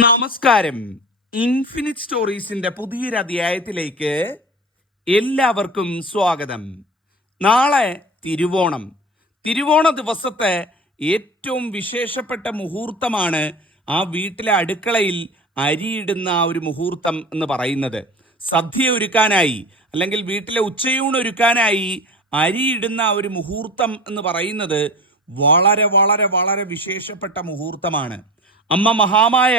നമസ്കാരം. ഇൻഫിനിറ്റ് സ്റ്റോറീസിന്റെ പുതിയൊരു അധ്യായത്തിലേക്ക് എല്ലാവർക്കും സ്വാഗതം. നാളെ തിരുവോണ ദിവസത്തെ ഏറ്റവും വിശേഷപ്പെട്ട മുഹൂർത്തമാണ് ആ വീട്ടിലെ അടുക്കളയിൽ അരിയിടുന്ന ആ ഒരു മുഹൂർത്തം എന്ന് പറയുന്നത്. സദ്യ ഒരുക്കാനായി അല്ലെങ്കിൽ വീട്ടിലെ ഉച്ചയൂണ് ഒരുക്കാനായി അരിയിടുന്ന ആ ഒരു മുഹൂർത്തം എന്ന് പറയുന്നത് വളരെ വളരെ വളരെ വിശേഷപ്പെട്ട മുഹൂർത്തമാണ്. അമ്മ മഹാമായ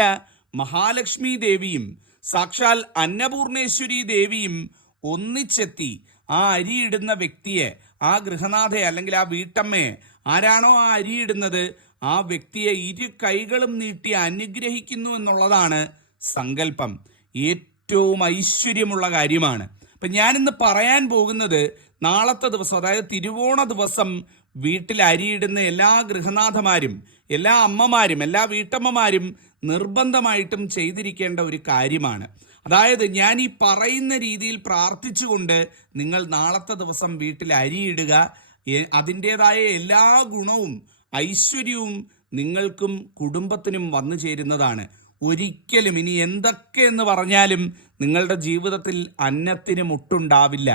മഹാലക്ഷ്മി ദേവിയും സാക്ഷാൽ അന്നപൂർണേശ്വരി ദേവിയും ഒന്നിച്ചെത്തി ആ അരിയിടുന്ന വ്യക്തിയെ, ആ ഗൃഹനാഥയെ അല്ലെങ്കിൽ ആ വീട്ടമ്മയെ, ആരാണോ ആ അരിയിടുന്നത് ആ വ്യക്തിയെ ഇരു കൈകളും നീട്ടി അനുഗ്രഹിക്കുന്നു എന്നുള്ളതാണ് സങ്കല്പം. ഏറ്റവും ഐശ്വര്യമുള്ള കാര്യമാണ്. അപ്പം ഞാനിന്ന് പറയാൻ പോകുന്നത് നാളത്തെ ദിവസം, അതായത് തിരുവോണ ദിവസം വീട്ടിൽ അരിയിടുന്ന എല്ലാ ഗൃഹനാഥമാരും, എല്ലാ അമ്മമാരും, എല്ലാ വീട്ടമ്മമാരും നിർബന്ധമായിട്ടും ചെയ്തിരിക്കേണ്ട ഒരു കാര്യമാണ്. അതായത് ഞാൻ ഈ പറയുന്ന രീതിയിൽ പ്രാർത്ഥിച്ചുകൊണ്ട് നിങ്ങൾ നാളത്തെ ദിവസം വീട്ടിൽ അരിയിടുക. അതിൻ്റെതായ എല്ലാ ഗുണവും ഐശ്വര്യവും നിങ്ങൾക്കും കുടുംബത്തിനും വന്നു ചേരുന്നതാണ്. ഒരിക്കലും ഇനി എന്തൊക്കെ എന്ന് പറഞ്ഞാലും നിങ്ങളുടെ ജീവിതത്തിൽ അന്നത്തിന് മുട്ടുണ്ടാവില്ല.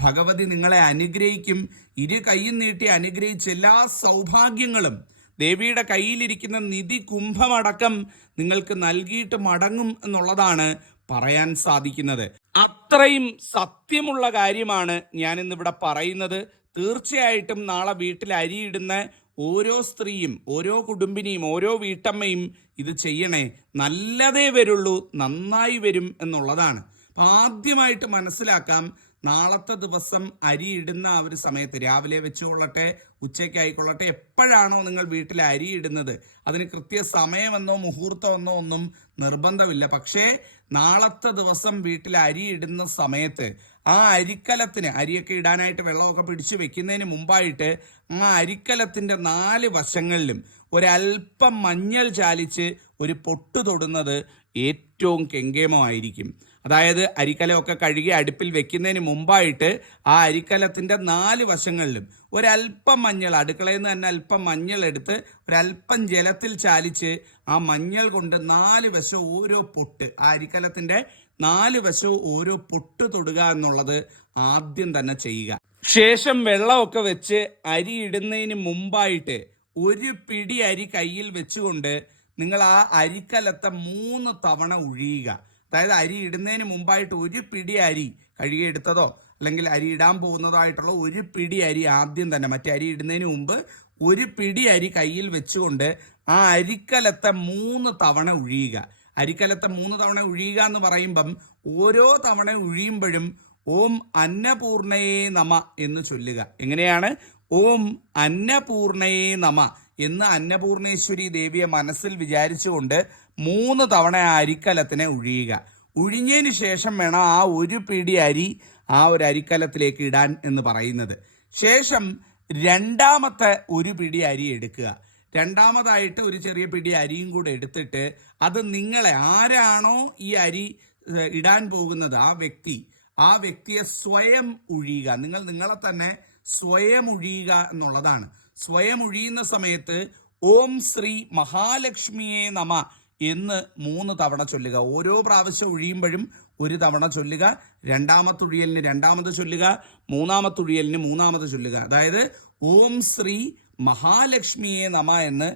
ഭഗവതി നിങ്ങളെ അനുഗ്രഹിക്കും. ഇരു കൈയും നീട്ടി അനുഗ്രഹിച്ച് എല്ലാ സൗഭാഗ്യങ്ങളും ദേവിയുടെ കയ്യിലിരിക്കുന്ന നിധി കുംഭമടക്കം നിങ്ങൾക്ക് നൽകിയിട്ട് മടങ്ങും എന്നുള്ളതാണ് പറയാൻ സാധിക്കുന്നത്. അത്രയും സത്യമുള്ള കാര്യമാണ് ഞാൻ ഇന്നിവിടെ പറയുന്നത്. തീർച്ചയായിട്ടും നാളെ വീട്ടിൽ അരിയിടുന്ന ഓരോ സ്ത്രീയും, ഓരോ കുടുംബിനിയും, ഓരോ വീട്ടമ്മയും ഇത് ചെയ്യണേ. നല്ലതേ വരുള്ളൂ, നന്നായി വരും എന്നുള്ളതാണ്. അപ്പം ആദ്യമായിട്ട് മനസ്സിലാക്കാം, നാളത്തെ ദിവസം അരി ഇടുന്ന ആ ഒരു സമയത്ത്, രാവിലെ വെച്ചുകൊള്ളട്ടെ, ഉച്ചയ്ക്കായിക്കൊള്ളട്ടെ, എപ്പോഴാണോ നിങ്ങൾ വീട്ടിൽ അരി ഇടുന്നത് അതിന് കൃത്യ സമയമെന്നോ മുഹൂർത്തമെന്നോ ഒന്നും നിർബന്ധമില്ല. പക്ഷേ നാളത്തെ ദിവസം വീട്ടിൽ അരി ഇടുന്ന സമയത്ത് ആ അരിക്കലത്തിന്, അരിയൊക്കെ ഇടാനായിട്ട് വെള്ളമൊക്കെ പിടിച്ചു വെക്കുന്നതിന് മുമ്പായിട്ട് ആ അരിക്കലത്തിൻ്റെ 4 വശങ്ങളിലും ഒരല്പം മഞ്ഞൾ ചാലിച്ച് ഒരു പൊട്ട് തൊടുന്നത് ഏറ്റവും കെങ്കേമമായിരിക്കും. അതായത് അരിക്കലമൊക്കെ കഴുകി അടുപ്പിൽ വെക്കുന്നതിന് മുമ്പായിട്ട് ആ അരിക്കലത്തിൻ്റെ 4 വശങ്ങളിലും ഒരല്പം മഞ്ഞൾ, അടുക്കളയിൽ നിന്ന് തന്നെ അല്പം മഞ്ഞൾ എടുത്ത് ഒരല്പം ജലത്തിൽ ചാലിച്ച് ആ മഞ്ഞൾ കൊണ്ട് 4 വശവും ഓരോ പൊട്ട്, ആ അരിക്കലത്തിൻ്റെ 4 വശവും ഓരോ പൊട്ട് തൊടുക എന്നുള്ളത് ആദ്യം തന്നെ ചെയ്യുക. ശേഷം വെള്ളമൊക്കെ വെച്ച് അരി ഇടുന്നതിന് മുമ്പായിട്ട് ഒരു പിടി അരി കയ്യിൽ വെച്ചുകൊണ്ട് നിങ്ങൾ ആ അരിക്കലത്തെ 3 തവണ ഒഴിയുക. അതായത് അരി ഇടുന്നതിന് മുമ്പായിട്ട് ഒരു പിടി അരി കഴുകിയെടുത്തതോ അല്ലെങ്കിൽ അരി ഇടാൻ പോകുന്നതായിട്ടുള്ള ഒരു പിടി അരി ആദ്യം തന്നെ, മറ്റേ അരി ഇടുന്നതിന് മുമ്പ് ഒരു പിടി അരി കയ്യിൽ വെച്ചുകൊണ്ട് ആ അരിക്കലത്തെ 3 തവണ ഒഴിയുക. അരിക്കലത്തെ 3 തവണ ഒഴിയുക എന്ന് പറയുമ്പം ഓരോ തവണ ഒഴിയുമ്പോഴും ഓം അന്നപൂർണയേ നമ എന്ന് ചൊല്ലുക. എങ്ങനെയാണ്? ഓം അന്നപൂർണയേ നമ എന്ന് അന്നപൂർണേശ്വരി ദേവിയെ മനസ്സിൽ വിചാരിച്ചുകൊണ്ട് 3 തവണ ആ അരിക്കലത്തിനെ ഒഴിയുക. ഒഴിഞ്ഞതിന് ശേഷം വേണം ആ ഒരു പിടി അരി ആ ഒരു അരിക്കലത്തിലേക്ക് ഇടാൻ എന്ന് പറയുന്നത്. ശേഷം രണ്ടാമത്തെ ഒരു പിടി അരി എടുക്കുക. രണ്ടാമതായിട്ട് ഒരു ചെറിയ പിടി അരിയും കൂടെ എടുത്തിട്ട് അത് നിങ്ങളെ, ആരാണോ ഈ അരി ഇടാൻ പോകുന്നത് ആ വ്യക്തിയെ സ്വയം ഒഴിയുക. നിങ്ങളെ തന്നെ സ്വയം ഒഴിയുക എന്നുള്ളതാണ്. സ്വയം ഒഴിയുന്ന സമയത്ത് ഓം ശ്രീ മഹാലക്ഷ്മിയെ നമ എന്ന് 3 തവണ ചൊല്ലുക. ഓരോ പ്രാവശ്യം ഒഴിയുമ്പോഴും ഒരു തവണ ചൊല്ലുക. രണ്ടാമത്തെ ഒഴിയലിന് രണ്ടാമത് ചൊല്ലുക. മൂന്നാമത്തെ ഒഴിയലിന് മൂന്നാമത് ചൊല്ലുക. അതായത് ഓം ശ്രീ മഹാലക്ഷ്മിയെ നമ എന്ന്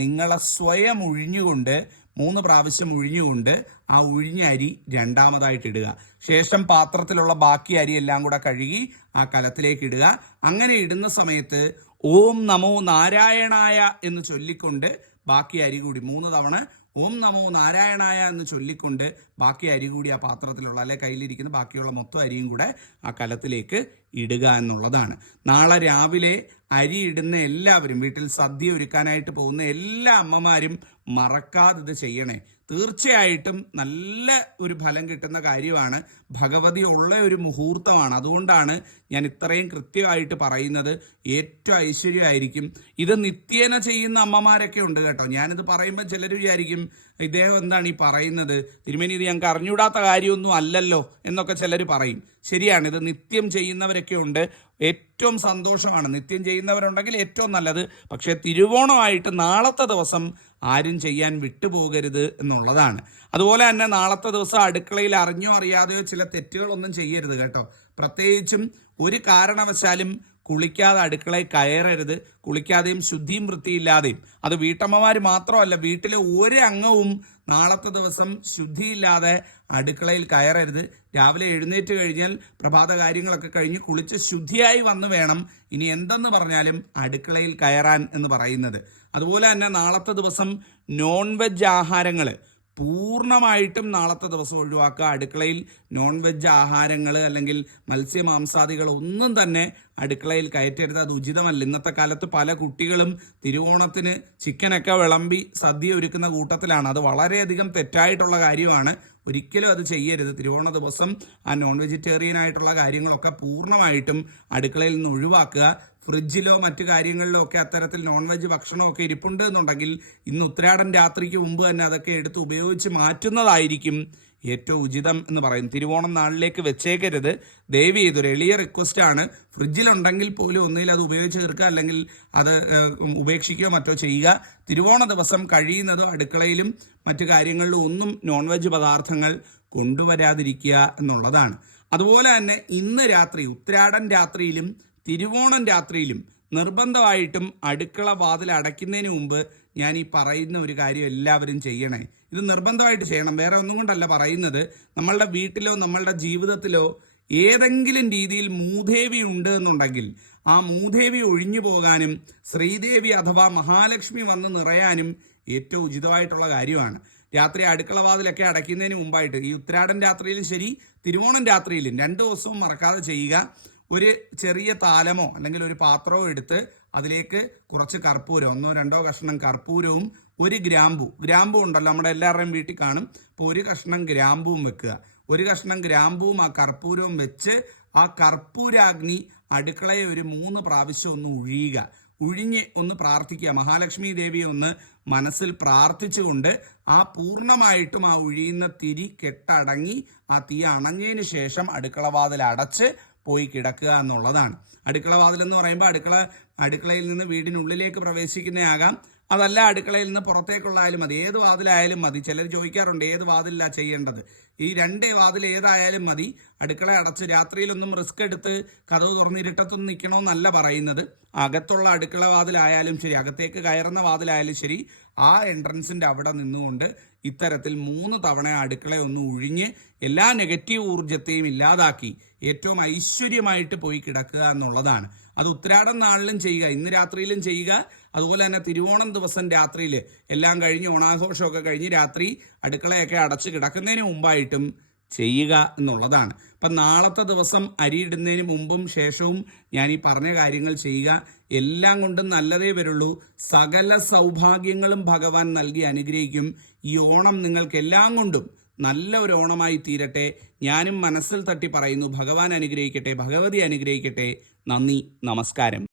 നിങ്ങളെ സ്വയം ഒഴിഞ്ഞുകൊണ്ട് 3 പ്രാവശ്യം ഒഴിഞ്ഞുകൊണ്ട് ആ ഒഴിഞ്ഞ അരി രണ്ടാമതായിട്ട് ഇടുക. ശേഷം പാത്രത്തിലുള്ള ബാക്കി അരി എല്ലാം കൂടെ കഴുകി ആ കലത്തിലേക്ക് ഇടുക. അങ്ങനെ ഇടുന്ന സമയത്ത് ഓം നമോ നാരായണായ എന്ന് ചൊല്ലിക്കൊണ്ട് ബാക്കി അരി കൂടി 3 തവണ ഓം നമോ നാരായണായ എന്ന് ചൊല്ലിക്കൊണ്ട് ബാക്കി അരി കൂടി ആ പാത്രത്തിലുള്ള, അല്ലെ കയ്യിലിരിക്കുന്ന ബാക്കിയുള്ള മൊത്തം അരിയും കൂടെ ആ കലത്തിലേക്ക് ഇടുക എന്നുള്ളതാണ്. നാളെ രാവിലെ അരി ഇടുന്ന എല്ലാവരും, വീട്ടിൽ സദ്യ ഒരുക്കാനായിട്ട് പോകുന്ന എല്ലാ അമ്മമാരും മറക്കാതെ ഇത് ചെയ്യണേ. തീർച്ചയായിട്ടും നല്ല ഒരു ഫലം കിട്ടുന്ന കാര്യമാണ്. ഭഗവതി ഉള്ള ഒരു മുഹൂർത്തമാണ്. അതുകൊണ്ടാണ് ഞാൻ ഇത്രയും കൃത്യമായിട്ട് പറയുന്നത്. ഏറ്റവും ഐശ്വര്യമായിരിക്കും. ഇത് നിത്യേന ചെയ്യുന്ന അമ്മമാരൊക്കെ ഉണ്ട് കേട്ടോ. ഞാനിത് പറയുമ്പോൾ ചിലർ വിചാരിക്കും ഇദ്ദേഹം എന്താണ് ഈ പറയുന്നത്, തിരുമേനി ഇത് ഞങ്ങൾക്ക് അറിഞ്ഞൂടാത്ത കാര്യമൊന്നും അല്ലല്ലോ എന്നൊക്കെ ചിലർ പറയും. ശരിയാണ്, ഇത് നിത്യം ചെയ്യുന്നവരൊക്കെ ഉണ്ട്, ഏറ്റവും സന്തോഷമാണ്. നിത്യം ചെയ്യുന്നവരുണ്ടെങ്കിൽ ഏറ്റവും നല്ലത്. പക്ഷേ തിരുവോണമായിട്ട് നാളത്തെ ദിവസം ആരും ചെയ്യാൻ വിട്ടുപോകരുത് എന്നുള്ളതാണ്. അതുപോലെ തന്നെ നാളത്തെ ദിവസം അടുക്കളയിൽ അറിഞ്ഞോ അറിയാതെയോ ചില തെറ്റുകളൊന്നും ചെയ്യരുത് കേട്ടോ. പ്രത്യേകിച്ചും ഒരു കാരണവശാലും കുളിക്കാതെ അടുക്കളയിൽ കയറരുത്. കുളിക്കാതെയും ശുദ്ധിയും വൃത്തിയില്ലാതെയും. അത് വീട്ടമ്മമാർ മാത്രമല്ല, വീട്ടിലെ ഒരു അംഗവും നാളത്തെ ദിവസം ശുദ്ധിയില്ലാതെ അടുക്കളയിൽ കയറരുത്. രാവിലെ എഴുന്നേറ്റ് കഴിഞ്ഞാൽ പ്രഭാത കാര്യങ്ങളൊക്കെ കഴിഞ്ഞ് കുളിച്ച് ശുദ്ധിയായി വന്ന് വേണം ഇനി എന്തെന്ന് പറഞ്ഞാലും അടുക്കളയിൽ കയറാൻ എന്ന് പറയുന്നത്. അതുപോലെ തന്നെ നാളത്തെ ദിവസം നോൺ വെജ് ആഹാരങ്ങൾ പൂർണ്ണമായിട്ടും നാളത്തെ ദിവസം ഒഴിവാക്കുക. അടുക്കളയിൽ നോൺ വെജ് ആഹാരങ്ങൾ അല്ലെങ്കിൽ മത്സ്യമാംസാദികൾ ഒന്നും തന്നെ അടുക്കളയിൽ കയറ്റരുത്. അത് ഉചിതമല്ല. ഇന്നത്തെ കാലത്ത് പല കുട്ടികളും തിരുവോണത്തിന് ചിക്കനൊക്കെ വിളമ്പി സദ്യ ഒരുക്കുന്ന കൂട്ടത്തിലാണ്. അത് വളരെയധികം തെറ്റായിട്ടുള്ള കാര്യമാണ്. ഒരിക്കലും അത് ചെയ്യരുത്. തിരുവോണ ദിവസം ആ നോൺ വെജിറ്റേറിയൻ ആയിട്ടുള്ള കാര്യങ്ങളൊക്കെ പൂർണ്ണമായിട്ടും അടുക്കളയിൽ നിന്ന് ഒഴിവാക്കുക. ഫ്രിഡ്ജിലോ മറ്റു കാര്യങ്ങളിലോ ഒക്കെ അത്തരത്തിൽ നോൺ വെജ് ഭക്ഷണമൊക്കെ ഇരിപ്പുണ്ട് എന്നുണ്ടെങ്കിൽ ഇന്ന് ഉത്രാടൻ രാത്രിക്ക് മുമ്പ് തന്നെ അതൊക്കെ എടുത്ത് ഉപയോഗിച്ച് മാറ്റുന്നതായിരിക്കും ഏറ്റവും ഉചിതം എന്ന് പറയും. തിരുവോണം നാളിലേക്ക് വെച്ചേക്കരുത്. ദയവ് ചെയ്തൊരു എളിയ റിക്വസ്റ്റ് ആണ്. ഫ്രിഡ്ജിലുണ്ടെങ്കിൽ പോലും ഒന്നുകിൽ അത് ഉപയോഗിച്ച് തീർക്കുക, അല്ലെങ്കിൽ അത് ഉപേക്ഷിക്കുകയോ മറ്റോ ചെയ്യുക. തിരുവോണ ദിവസം കഴിയുന്നതോ അടുക്കളയിലും മറ്റു കാര്യങ്ങളിലും ഒന്നും നോൺ വെജ് പദാർത്ഥങ്ങൾ കൊണ്ടുവരാതിരിക്കുക എന്നുള്ളതാണ്. അതുപോലെ തന്നെ ഇന്ന് രാത്രി ഉത്രാടൻ രാത്രിയിലും തിരുവോണം രാത്രിയിലും നിർബന്ധമായിട്ടും അടുക്കള വാതിൽ അടയ്ക്കുന്നതിന് മുമ്പ് ഞാൻ ഈ പറയുന്ന ഒരു കാര്യം എല്ലാവരും ചെയ്യണേ. ഇത് നിർബന്ധമായിട്ട് ചെയ്യണം. വേറെ ഒന്നും കൊണ്ടല്ല പറയുന്നത്. നമ്മളുടെ വീട്ടിലോ നമ്മളുടെ ജീവിതത്തിലോ ഏതെങ്കിലും രീതിയിൽ മൂദേവി ഉണ്ട് എന്നുണ്ടെങ്കിൽ ആ മൂദേവി ഒഴിഞ്ഞു പോകാനും ശ്രീദേവി അഥവാ മഹാലക്ഷ്മി വന്ന് നിറയാനും ഏറ്റവും ഉചിതമായിട്ടുള്ള കാര്യമാണ്. രാത്രി അടുക്കള വാതിലൊക്കെ അടയ്ക്കുന്നതിന് മുമ്പായിട്ട് ഈ ഉത്രാടൻ രാത്രിയിലും ശരി തിരുവോണം രാത്രിയിലും 2 ദിവസവും മറക്കാതെ ചെയ്യുക. ഒരു ചെറിയ താലമോ അല്ലെങ്കിൽ ഒരു പാത്രമോ എടുത്ത് അതിലേക്ക് കുറച്ച് കർപ്പൂരം, 1-2 കഷ്ണം കർപ്പൂരവും ഒരു ഗ്രാമ്പു ഉണ്ടല്ലോ, നമ്മുടെ എല്ലാവരുടെയും വീട്ടിൽ കാണും. അപ്പോൾ ഒരു കഷ്ണം ഗ്രാമ്പുവും വെക്കുക. ഒരു കഷ്ണം ഗ്രാമ്പുവും ആ കർപ്പൂരവും വെച്ച് ആ കർപ്പൂരാഗ്നി അടുക്കളയെ ഒരു 3 പ്രാവശ്യം ഒന്ന് ഒഴിഞ്ഞ് ഒന്ന് പ്രാർത്ഥിക്കുക. മഹാലക്ഷ്മി ദേവിയെ ഒന്ന് മനസ്സിൽ പ്രാർത്ഥിച്ചുകൊണ്ട് ആ പൂർണ്ണമായിട്ടും ആ ഒഴിയുന്ന തിരി കെട്ടടങ്ങി ആ തീ അണഞ്ഞതിന് ശേഷം അടുക്കളവാതിൽ അടച്ച് പോയി കിടക്കുക എന്നുള്ളതാണ്. അടുക്കളവാതിൽ എന്ന് പറയുമ്പോൾ അടുക്കളയിൽ നിന്ന് വീടിനുള്ളിലേക്ക് പ്രവേശിക്കുന്നതാകാം, അതല്ല അടുക്കളയിൽ നിന്ന് പുറത്തേക്കുള്ളായാലും മതി, ഏത് വാതിലായാലും മതി. ചിലർ ചോദിക്കാറുണ്ട് ഏത് വാതിലാണ് ചെയ്യേണ്ടത്. ഈ 2 വാതിൽ ഏതായാലും മതി. അടുക്കള അടച്ച് രാത്രിയിലൊന്നും റിസ്ക് എടുത്ത് കതവ് തുറന്ന് ഇരുട്ടത്തൊന്നും നിൽക്കണമെന്നല്ല പറയുന്നത്. അകത്തുള്ള അടുക്കള വാതിലായാലും ശരി, അകത്തേക്ക് കയറുന്ന വാതിലായാലും ശരി, ആ എൻട്രൻസിൻ്റെ അവിടെ നിന്നുകൊണ്ട് ഇത്തരത്തിൽ 3 തവണ അടുക്കളയെ ഒന്ന് ഒഴിഞ്ഞ് എല്ലാ നെഗറ്റീവ് ഊർജത്തെയും ഇല്ലാതാക്കി ഏറ്റവും ഐശ്വര്യമായിട്ട് പോയി കിടക്കുക എന്നുള്ളതാണ്. അത് ഉത്രാടൻ നാളിലും ചെയ്യുക, ഇന്ന് രാത്രിയിലും ചെയ്യുക. അതുപോലെ തന്നെ തിരുവോണം ദിവസം രാത്രിയിൽ എല്ലാം കഴിഞ്ഞ് ഓണാഘോഷമൊക്കെ കഴിഞ്ഞ് രാത്രി അടുക്കളയൊക്കെ അടച്ച് കിടക്കുന്നതിന് മുമ്പായിട്ടും ചെയ്യുക എന്നുള്ളതാണ്. അപ്പം നാളത്തെ ദിവസം അരിയിടുന്നതിന് മുമ്പും ശേഷവും ഞാൻ ഈ പറഞ്ഞ കാര്യങ്ങൾ ചെയ്യുക. എല്ലാം കൊണ്ടും നല്ലതേ വരുള്ളൂ. സകല സൗഭാഗ്യങ്ങളും ഭഗവാൻ നൽകി അനുഗ്രഹിക്കും. ഈ ഓണം നിങ്ങൾക്ക് എല്ലാം കൊണ്ടും നല്ല ഒരു ഓണമായി തീരട്ടെ. ഞാനും മനസ്സിൽ തട്ടി പറയുന്നു, ഭഗവാൻ അനുഗ്രഹിക്കട്ടെ, ഭഗവതി അനുഗ്രഹിക്കട്ടെ. നന്ദി, നമസ്കാരം.